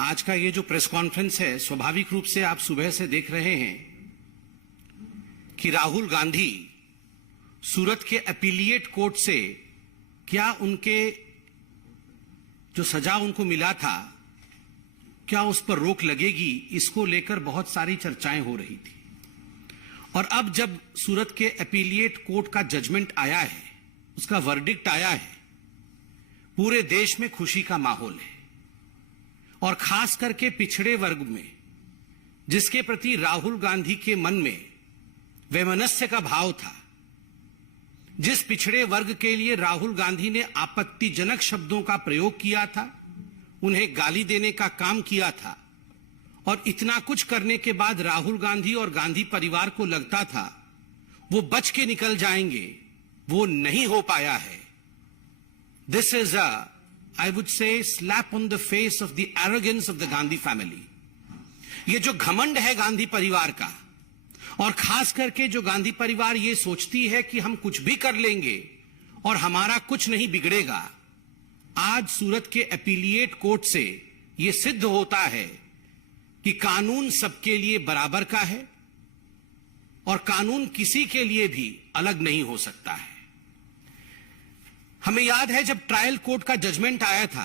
आज का ये जो प्रेस कॉन्फ्रेंस है, स्वाभाविक रूप से आप सुबह से देख रहे हैं कि राहुल गांधी सूरत के अपीलिएट कोर्ट से क्या उनके जो सजा उनको मिला था, क्या उस पर रोक लगेगी, इसको लेकर बहुत सारी चर्चाएं हो रही थी। और अब जब सूरत के अपीलिएट कोर्ट का जजमेंट आया है, उसका वर्डिक्ट आया है, पूरे देश में खुशी का माहौल है। और खास करके पिछड़े वर्ग में, जिसके प्रति राहुल गांधी के मन में वैमनस्य का भाव था, जिस पिछड़े वर्ग के लिए राहुल गांधी ने आपत्तिजनक शब्दों का प्रयोग किया था, उन्हें गाली देने का काम किया था, और इतना कुछ करने के बाद राहुल गांधी और गांधी परिवार को लगता था वो बच के निकल जाएंगे, वो नहीं हो पाया है। This is I would say slap on the face of the arrogance of the Gandhi family. ये जो घमंड है गांधी परिवार का, और खास करके जो गांधी परिवार ये सोचती है कि हम कुछ भी कर लेंगे और हमारा कुछ नहीं बिगड़ेगा, आज सूरत के अपीलिएट कोर्ट से ये सिद्ध होता है कि कानून सबके लिए बराबर का है और कानून किसी के लिए भी अलग नहीं हो सकता है। हमें याद है जब ट्रायल कोर्ट का जजमेंट आया था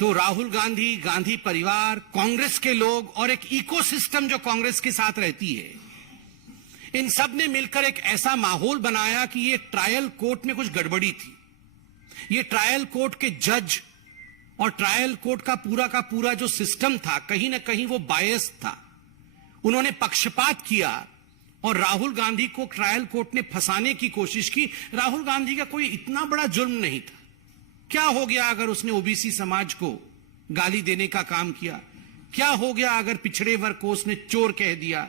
तो राहुल गांधी, गांधी परिवार, कांग्रेस के लोग और एक इकोसिस्टम जो कांग्रेस के साथ रहती है, इन सब ने मिलकर एक ऐसा माहौल बनाया कि ये ट्रायल कोर्ट में कुछ गड़बड़ी थी। ये ट्रायल कोर्ट के जज और ट्रायल कोर्ट का पूरा जो सिस्टम था, कहीं ना कहीं वो बायस था। उन्होंने पक्षपात किया और राहुल गांधी को ट्रायल कोर्ट ने फंसाने की कोशिश की। राहुल गांधी का कोई इतना बड़ा जुर्म नहीं था। क्या हो गया अगर उसने ओबीसी समाज को गाली देने का काम किया? क्या हो गया अगर पिछड़े वर्ग को उसने चोर कह दिया?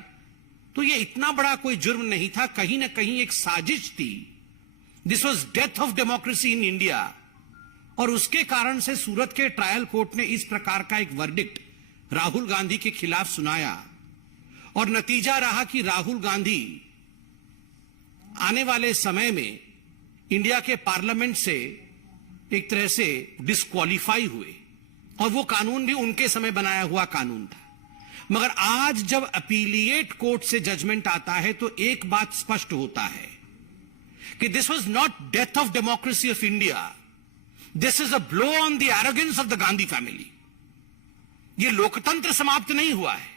तो ये इतना बड़ा कोई जुर्म नहीं था, कहीं ना कहीं एक साजिश थी। This was death of democracy in India. और उसके कारण से सूरत के ट्रायल कोर्ट ने इस प्रकार का एक वर्डिक्ट राहुल गांधी के खिलाफ सुनाया, और नतीजा रहा कि राहुल गांधी आने वाले समय में इंडिया के पार्लियामेंट से एक तरह से डिस्क्वालीफाई हुए, और वो कानून भी उनके समय बनाया हुआ कानून था। मगर आज जब अपीलिएट कोर्ट से जजमेंट आता है तो एक बात स्पष्ट होता है कि this was not death of democracy of India, this is a blow on the arrogance of the Gandhi family. ये लोकतंत्र समाप्त नहीं हुआ है।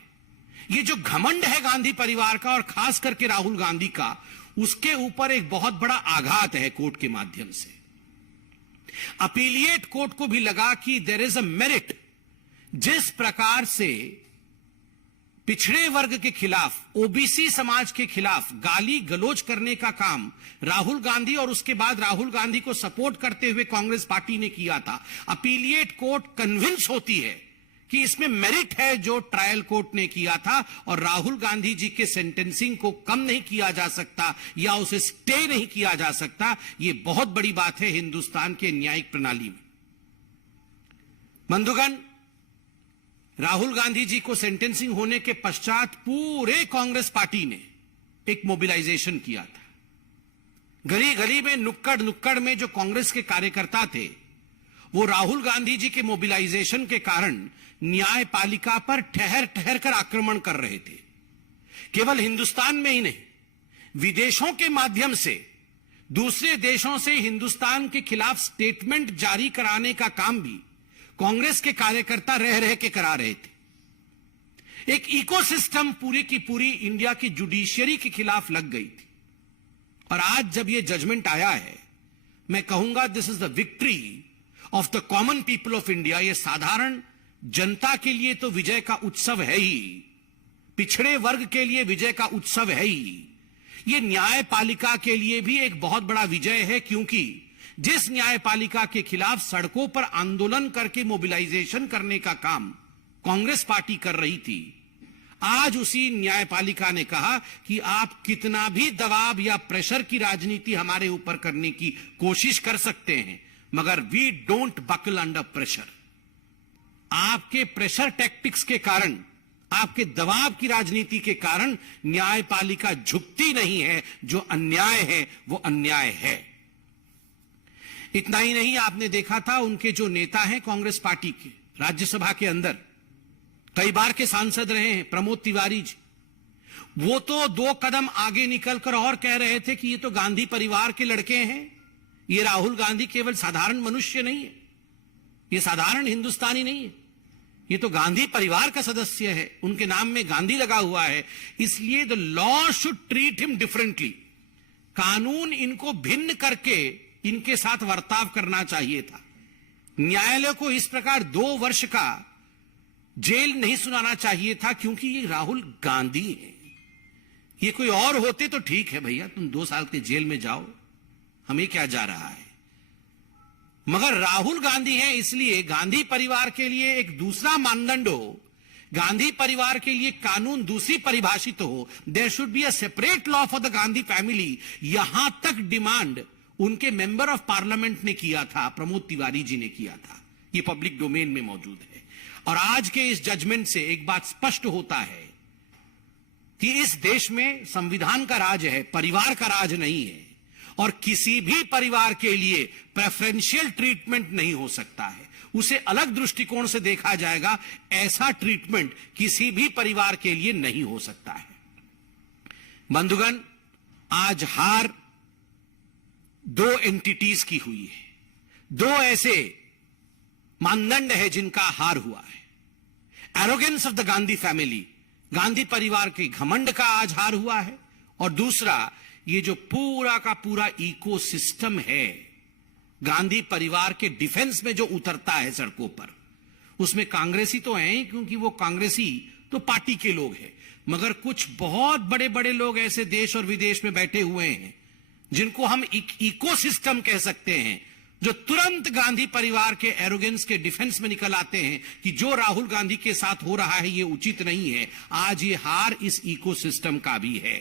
ये जो घमंड है गांधी परिवार का और खास करके राहुल गांधी का, उसके ऊपर एक बहुत बड़ा आघात है कोर्ट के माध्यम से। अपीलिएट कोर्ट को भी लगा कि देयर इज अ मेरिट। जिस प्रकार से पिछड़े वर्ग के खिलाफ, ओबीसी समाज के खिलाफ गाली गलौज करने का काम राहुल गांधी और उसके बाद राहुल गांधी को सपोर्ट करते हुए कांग्रेस पार्टी ने किया था, अपीलिएट कोर्ट कन्विंस होती है कि इसमें मेरिट है जो ट्रायल कोर्ट ने किया था, और राहुल गांधी जी के सेंटेंसिंग को कम नहीं किया जा सकता या उसे स्टे नहीं किया जा सकता। यह बहुत बड़ी बात है हिंदुस्तान के न्यायिक प्रणाली में। बंधुगण, राहुल गांधी जी को सेंटेंसिंग होने के पश्चात पूरे कांग्रेस पार्टी ने एक मोबिलाइजेशन किया था। गली गली में, नुक्कड़ नुक्कड़ में जो कांग्रेस के कार्यकर्ता थे, वो राहुल गांधी जी के मोबिलाइजेशन के कारण न्यायपालिका पर ठहर ठहर कर आक्रमण कर रहे थे। केवल हिंदुस्तान में ही नहीं, विदेशों के माध्यम से दूसरे देशों से हिंदुस्तान के खिलाफ स्टेटमेंट जारी कराने का काम भी कांग्रेस के कार्यकर्ता रह रह के करा रहे थे। एक इकोसिस्टम पूरी की पूरी इंडिया की जुडिशियरी के खिलाफ लग गई थी। और आज जब यह जजमेंट आया है, मैं कहूंगा this is the victory of the common people of India. यह साधारण जनता के लिए तो विजय का उत्सव है ही, पिछड़े वर्ग के लिए विजय का उत्सव है ही, यह न्यायपालिका के लिए भी एक बहुत बड़ा विजय है। क्योंकि जिस न्यायपालिका के खिलाफ सड़कों पर आंदोलन करके मोबिलाइजेशन करने का काम कांग्रेस पार्टी कर रही थी, आज उसी न्यायपालिका ने कहा कि आप कितना भी दबाव या प्रेशर की राजनीति हमारे ऊपर करने की कोशिश कर सकते हैं, मगर we don't buckle under pressure. आपके प्रेशर टैक्टिक्स के कारण, आपके दबाव की राजनीति के कारण न्यायपालिका झुकती नहीं है। जो अन्याय है वो अन्याय है। इतना ही नहीं, आपने देखा था उनके जो नेता हैं कांग्रेस पार्टी के, राज्यसभा के अंदर कई बार के सांसद रहे हैं, प्रमोद तिवारी जी, वो तो 2 कदम आगे निकलकर और कह रहे थे कि ये तो गांधी परिवार के लड़के हैं, ये राहुल गांधी केवल साधारण मनुष्य नहीं है, ये साधारण हिंदुस्तानी नहीं है, ये तो गांधी परिवार का सदस्य है, उनके नाम में गांधी लगा हुआ है, इसलिए the law should treat him differently. कानून इनको भिन्न करके इनके साथ बर्ताव करना चाहिए था। न्यायालय को इस प्रकार 2 वर्ष का जेल नहीं सुनाना चाहिए था, क्योंकि ये राहुल गांधी है। ये कोई और होते तो ठीक है भैया, तुम 2 साल के जेल में जाओ, हमें क्या जा रहा है, मगर राहुल गांधी है, इसलिए गांधी परिवार के लिए एक दूसरा मानदंड हो, गांधी परिवार के लिए कानून दूसरी परिभाषित हो। There should be a separate law for the Gandhi family. यहां तक डिमांड उनके मेंबर ऑफ पार्लियामेंट ने किया था, प्रमोद तिवारी जी ने किया था, ये पब्लिक डोमेन में मौजूद है। और आज के इस जजमेंट से एक बात स्पष्ट होता है कि इस देश में संविधान का राज है, परिवार का राज नहीं है, और किसी भी परिवार के लिए प्रेफरेंशियल ट्रीटमेंट नहीं हो सकता है, उसे अलग दृष्टिकोण से देखा जाएगा। ऐसा ट्रीटमेंट किसी भी परिवार के लिए नहीं हो सकता है। बंधुगण, आज हार 2 एंटिटीज की हुई है, 2 ऐसे मानदंड है जिनका हार हुआ है। Arrogance of the Gandhi family, Gandhi परिवार के घमंड का आज हार हुआ है, और दूसरा ये जो पूरा का पूरा इकोसिस्टम है गांधी परिवार के डिफेंस में जो उतरता है सड़कों पर, उसमें कांग्रेसी तो हैं ही, क्योंकि वो कांग्रेसी तो पार्टी के लोग हैं, मगर कुछ बहुत बड़े बड़े लोग ऐसे देश और विदेश में बैठे हुए हैं जिनको हम इकोसिस्टम कह सकते हैं, जो तुरंत गांधी परिवार के एरोगेंस के डिफेंस में निकल आते हैं कि जो राहुल गांधी के साथ हो रहा है ये उचित नहीं है। आज ये हार इस इकोसिस्टम का भी है।